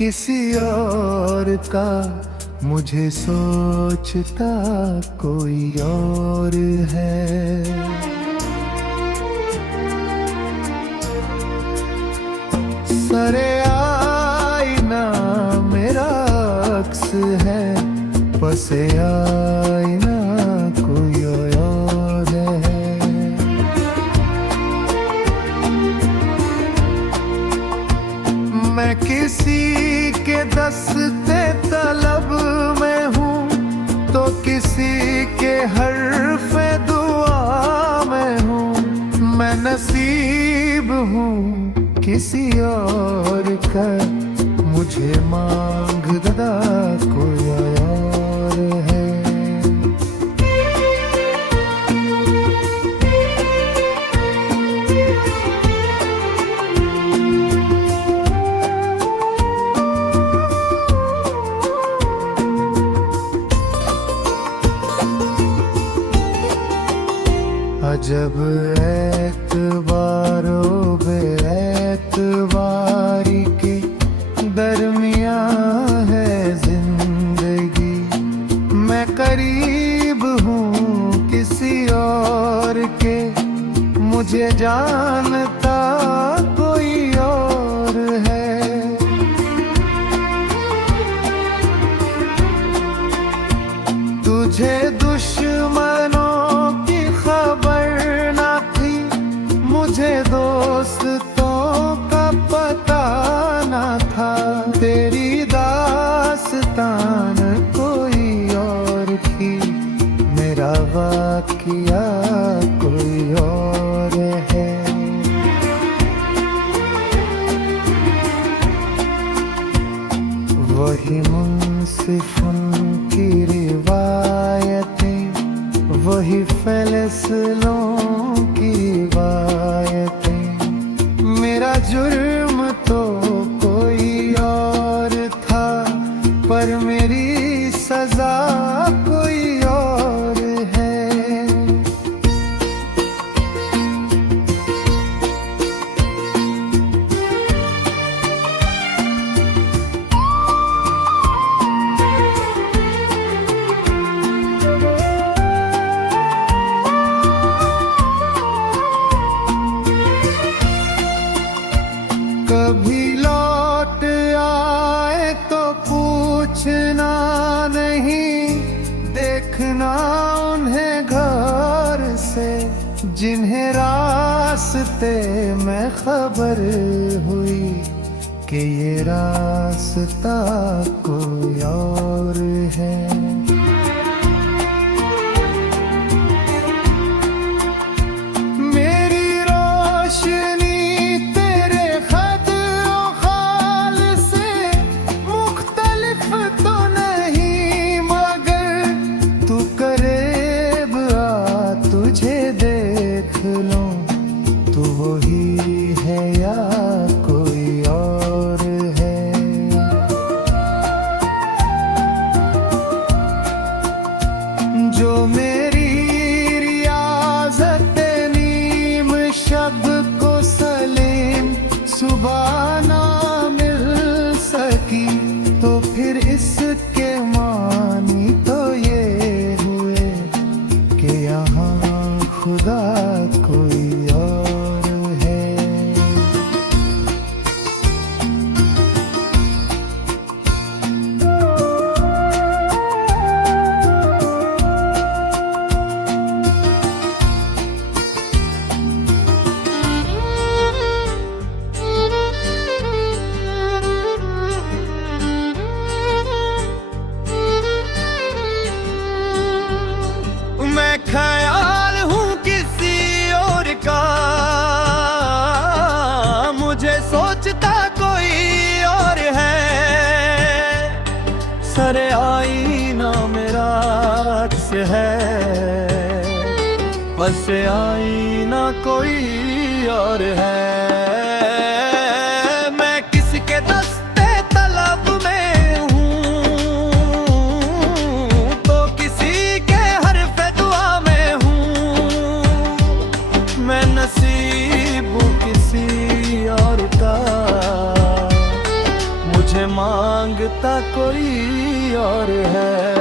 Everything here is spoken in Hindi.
किसी और का, मुझे सोचता कोई और है। सरे आईना मेरा अक्स है, पसे आईना कोई और है। मैं किसी के दस्ते तलब में हूँ, तो किसी के हर्फ़े दुआ में हूँ। मैं नसीब हूँ किसी और का, मुझे मांगता कोई और है। अजब एतबारो बेएतबारी के दरमियाँ है जिंदगी। मैं करीब हूँ किसी और के, मुझे जानता कोई और है। तुझे दुश्मनों की खबर न थी, मुझे दोस्तों का पता न था। तेरी दास्तान कोई और थी, मेरा वाक़िया कोई और है। वही मुंसिफों की रिवायतें, वही फैसलों की रिवायतें। मेरा जुर्म तो कोई और था, पर मेरी सजा कोई और है। कभी लौट आए तो पूछना नहीं, देखना उन्हें घर से जिन्हें रास्ते में खबर हुई कि ये रास्ता कोई और है। तू वही है या कोई और है। जो मेरी रियाज़त नीम शब को सलीम सुबह ना मिल सकी, तो फिर इसके मानी तो ये हुए कि यहाँ खुदा कोई और है। मैं ख्याल हूँ किसी और का, मुझे सोचता कोई और है। सरे आईना मेरा अक्स है, बस आईना कोई और है। मैं किसके दस्ते तलब में हूँ, तो किसी के हर्फ़े दुआ में हूँ। मैं नसीब किसी और का, मुझे माँ मांगता कोई और है।